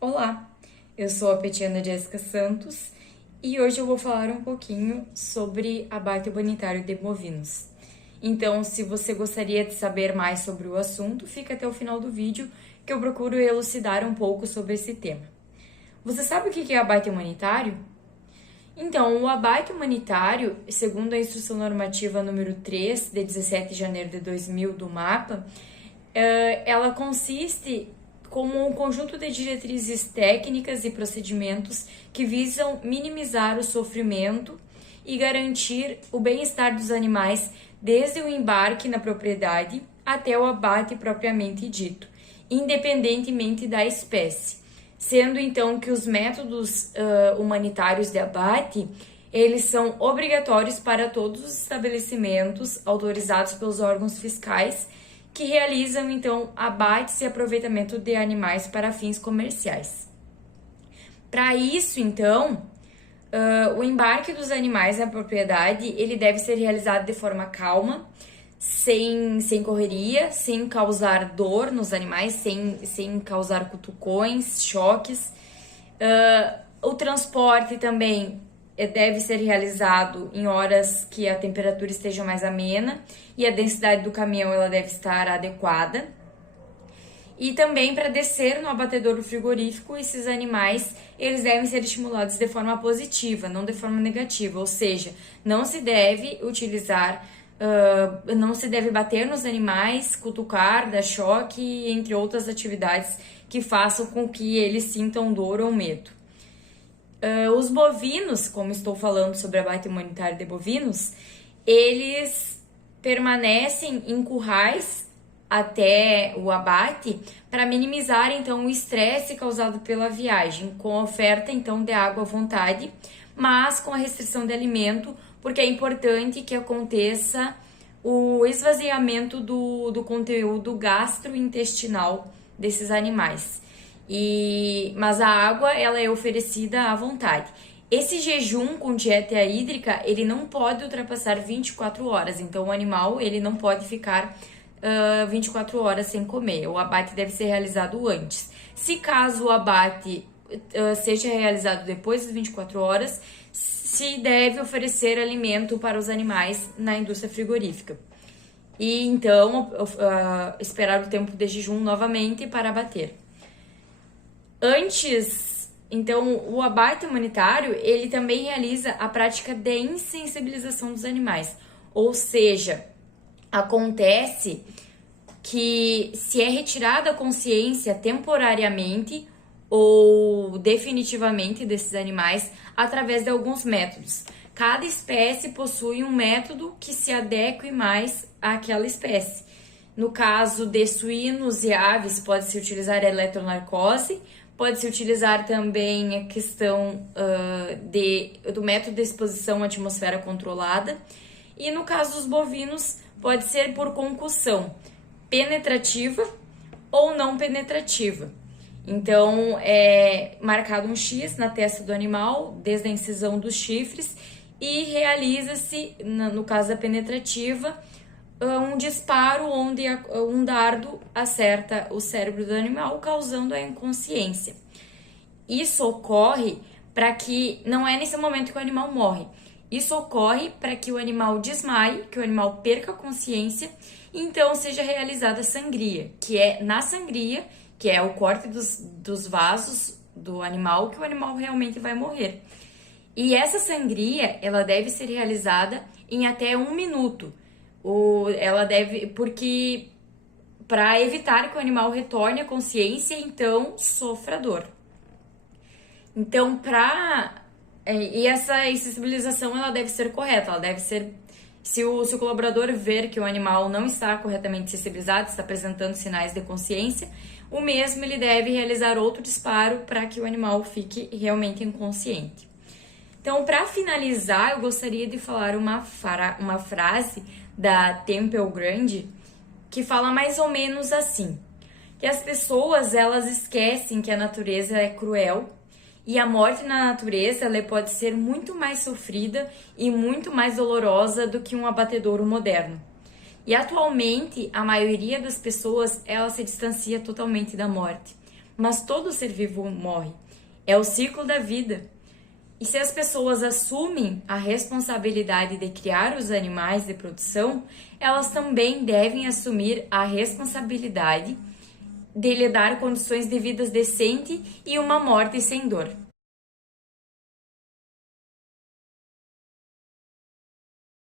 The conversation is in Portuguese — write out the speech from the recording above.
Olá, eu sou a Petiana Jéssica Santos e hoje eu vou falar um pouquinho sobre abate humanitário de bovinos. Então, se você gostaria de saber mais sobre o assunto, fica até o final do vídeo que eu procuro elucidar um pouco sobre esse tema. Você sabe o que é abate humanitário? Então, o abate humanitário, segundo a Instrução Normativa número 3, de 17 de janeiro de 2000 do MAPA, ela consiste como um conjunto de diretrizes técnicas e procedimentos que visam minimizar o sofrimento e garantir o bem-estar dos animais desde o embarque na propriedade até o abate propriamente dito, independentemente da espécie. Sendo então que os métodos humanitários de abate, eles são obrigatórios para todos os estabelecimentos autorizados pelos órgãos fiscais que realizam, então, abates e aproveitamento de animais para fins comerciais. Para isso, então, o embarque dos animais na propriedade, ele deve ser realizado de forma calma, sem correria, sem causar dor nos animais, sem causar cutucões, choques. O transporte também deve ser realizado em horas que a temperatura esteja mais amena e a densidade do caminhão ela deve estar adequada. E também para descer no abatedouro frigorífico, esses animais eles devem ser estimulados de forma positiva, não de forma negativa, ou seja, não se deve utilizar, não se deve bater nos animais, cutucar, dar choque, entre outras atividades que façam com que eles sintam dor ou medo. Os bovinos, como estou falando sobre abate humanitário de bovinos, eles permanecem em currais até o abate para minimizar então o estresse causado pela viagem, com oferta então de água à vontade, mas com a restrição de alimento, porque é importante que aconteça o esvaziamento do conteúdo gastrointestinal desses animais. Mas a água ela é oferecida à vontade. Esse jejum com dieta hídrica ele não pode ultrapassar 24 horas, então o animal ele não pode ficar 24 horas sem comer. O abate deve ser realizado antes. Se caso o abate seja realizado depois das 24 horas, se deve oferecer alimento para os animais na indústria frigorífica. E então esperar o tempo de jejum novamente para abater. Antes, então, o abate humanitário, ele também realiza a prática de insensibilização dos animais. Ou seja, acontece que se é retirada a consciência temporariamente ou definitivamente desses animais através de alguns métodos. Cada espécie possui um método que se adeque mais àquela espécie. No caso de suínos e aves, pode-se utilizar a eletronarcose, pode-se utilizar também a questão do método de exposição à atmosfera controlada. E no caso dos bovinos, pode ser por concussão penetrativa ou não penetrativa. Então, é marcado um X na testa do animal, desde a incisão dos chifres, e realiza-se, no caso da penetrativa, um disparo onde um dardo acerta o cérebro do animal, causando a inconsciência. Isso ocorre para que, não é nesse momento que o animal morre, isso ocorre para que o animal desmaie, que o animal perca a consciência, e então seja realizada a sangria, que é na sangria, que é o corte dos vasos do animal, que o animal realmente vai morrer. E essa sangria, ela deve ser realizada em até 1 minuto. Porque para evitar que o animal retorne à consciência, então sofra dor. Então, e essa insensibilização ela deve ser correta, ela deve ser, se o colaborador ver que o animal não está corretamente sensibilizado, está apresentando sinais de consciência, o mesmo ele deve realizar outro disparo para que o animal fique realmente inconsciente. Então, para finalizar, eu gostaria de falar uma frase da Temple Grandin que fala mais ou menos assim, que as pessoas elas esquecem que a natureza é cruel e a morte na natureza ela pode ser muito mais sofrida e muito mais dolorosa do que um abatedouro moderno. E atualmente a maioria das pessoas ela se distancia totalmente da morte, mas todo ser vivo morre. É o ciclo da vida. E se as pessoas assumem a responsabilidade de criar os animais de produção, elas também devem assumir a responsabilidade de lhe dar condições de vida decentes e uma morte sem dor.